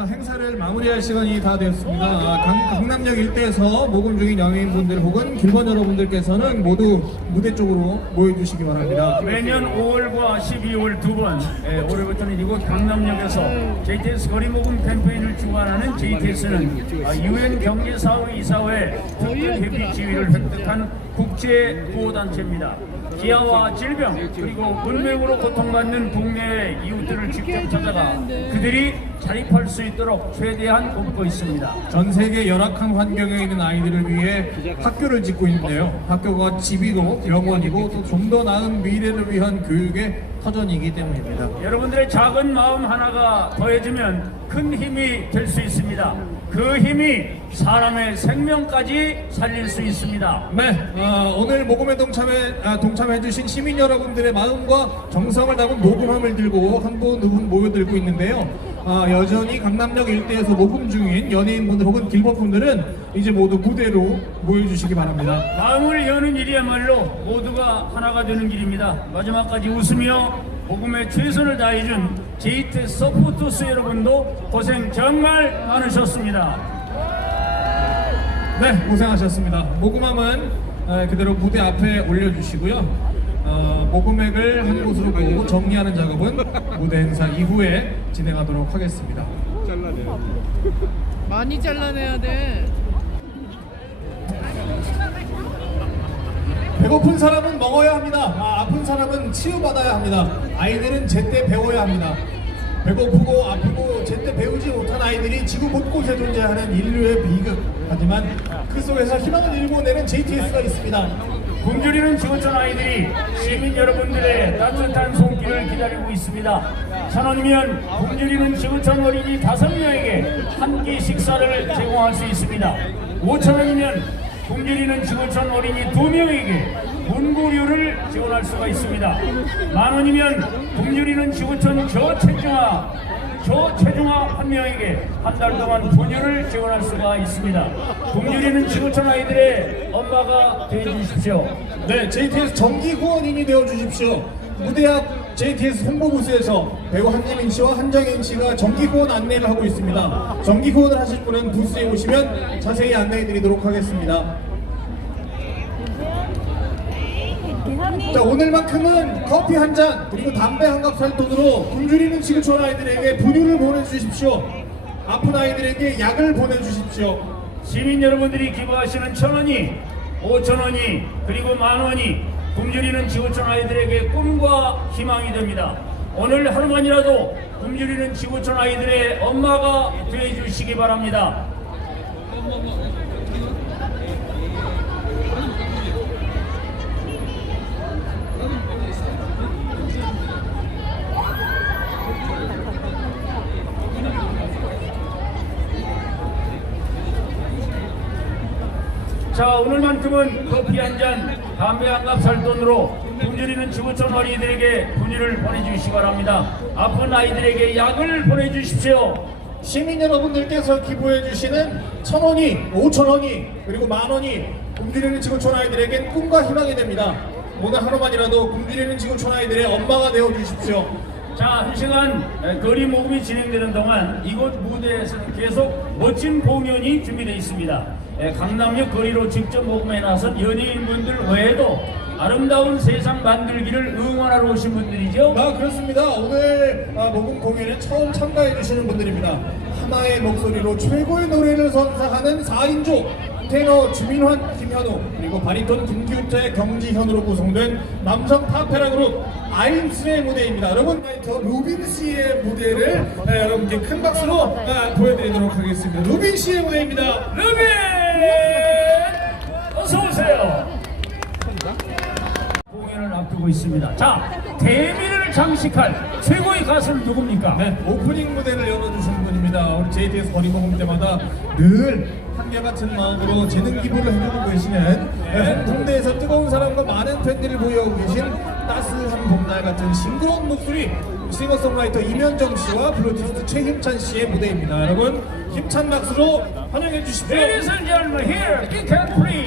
저희가 행사를 마무리할 시간이 다 되었습니다. 아, 강, 강남역 일대에서 모금 중인 연예인분들 혹은 길번 여러분들께서는 모두 무대 쪽으로 모여주시기 바랍니다. 매년 5월과 12월 두 번, 예, 올해부터는 이곳 강남역에서 JTS 거리 모금 캠페인을 주관하는 JTS는 유엔 경제사회 이사 회 특별 회피 지위를 획득한 국제 구호단체입니다. 기아와 질병 그리고 문명으로 고통받는 국내 이웃들을 직접 찾아가 그들이 자립할 수 있도록 최대한 돕고 있습니다. 전 세계 열악한 환경에 있는 아이들을 위해 학교를 짓고 있는데요. 학교가 집이고 병원이고 또 좀 더 나은 미래를 위한 교육의 터전이기 때문입니다. 여러분들의 작은 마음 하나가 더해지면 큰 힘이 될 수 있습니다. 그 힘이 사람의 생명까지 살릴 수 있습니다. 네, 어, 오늘 모금에 동참해 아, 동참해주신 시민 여러분들의 마음과 정성을 담은 모금함을 들고 한 분 두분 모여들고 있는데요. 아, 여전히 강남역 일대에서 모금 중인 연예인분들 혹은 길버분들은 이제 모두 무대로 모여주시기 바랍니다. 마음을 여는 일이야말로 모두가 하나가 되는 길입니다. 마지막까지 웃으며 복음에 최선을 다해준 제이트 서포터스 여러분도 고생 정말 많으셨습니다. 네, 고생하셨습니다. 모금함은 어, 그대로 무대 앞에 올려주시고요. 어, 모금액을 한 곳으로 모으고 정리하는 작업은 무대 행사 이후에 진행하도록 하겠습니다. 많이 잘라내야 돼. 배고픈 사람은 먹어야 합니다. 아, 아픈 사람은 치유받아야 합니다. 아이들은 제때 배워야 합니다. 배고프고 아프고 제때 배우지 못한 아이들이 지구 곳곳에 존재하는 인류의 비극. 하지만 그 속에서 희망을 일궈내는 JTS가 있습니다. 굶주리는 지구촌 아이들이 시민 여러분들의 따뜻한 손길을 기다리고 있습니다. 천 원이면 굶주리는 지구촌 어린이 다섯 명에게 한 끼 식사를 제공할 수 있습니다. 오천 원이면 굶주리는 지구촌 어린이 두 명에게 문구류를 지원할 수가 있습니다. 만 원이면 굶주리는 지구촌 저체중아 저체중아 한 명에게 한 달 동안 분유를 지원할 수가 있습니다. 굶주리는 지구촌 아이들의 엄마가 되어주십시오. 네, JTS 정기 후원인이 되어 주십시오. 무대 앞 JTS 홍보부스에서 배우 한예민 씨와 한정인 씨가 정기 후원 안내를 하고 있습니다. 정기 후원을 하실 분은 부스에 오시면 자세히 안내해 드리도록 하겠습니다. 자, 오늘만큼은 커피 한 잔 그리고 담배 한 갑 살 돈으로 굶주리는 지구촌 아이들에게 분유를 보내주십시오. 아픈 아이들에게 약을 보내주십시오. 시민 여러분들이 기부하시는 천 원이, 오천 원이, 그리고 만 원이 굶주리는 지구촌 아이들에게 꿈과 희망이 됩니다. 오늘 하루만이라도 굶주리는 지구촌 아이들의 엄마가 되어 주시기 바랍니다. 자 오늘만큼은 커피 한 잔, 담배 한 갑 살 돈으로 굶주리는 지구촌 어린이들에게 분유를 보내주시기 바랍니다. 아픈 아이들에게 약을 보내주십시오. 시민 여러분들께서 기부해 주시는 천 원이, 오천 원이, 그리고 만 원이 굶주리는 지구촌 아이들에겐 꿈과 희망이 됩니다. 오늘 하루만이라도 굶주리는 지구촌 아이들의 엄마가 되어 주십시오. 자, 한 시간 에, 거리 모금이 진행되는 동안 이곳 무대에서는 계속 멋진 공연이 준비되어 있습니다. 에, 강남역 거리로 직접 나선 연예인분들 외에도 아름다운 세상 만들기를 응원하러 오신 분들이죠. 아 그렇습니다. 오늘 아, 모금 공연에 처음 참가해 주시는 분들입니다. 하나의 목소리로 최고의 노래를 선사하는 4인조 테너 주민환, 김현우 그리고 바리톤 김기욱자의 경지현으로 구성된 남성 파페라 그룹 아임스의 무대입니다. 여러분 저 루빈 씨의 무대를 아, 여러분께 큰 박수로 아, 보여드리도록 하겠습니다. 루빈 씨의 무대입니다. 루빈! 어서 오세요. 공연을 앞두고 있습니다. 자, 대미를 장식할 최고의 가수는 누굽니까? 네, 오프닝 무대를 열어주신 분입니다. 우리 JTS 거리 모금 때마다 늘 한결같은 마음으로 재능 기부를 해주고 계시는 네, 홍대에서 뜨거운 사랑과 많은 팬들을 보유하고 계신 따스한 봄날 같은 싱그러운 목소리 싱어송라이터 이면정 씨와 블루티스트 최힘찬 씨의 무대입니다. 여러분 힘찬 박수로 환영해 주십시오. Ladies and gentlemen, here, you can please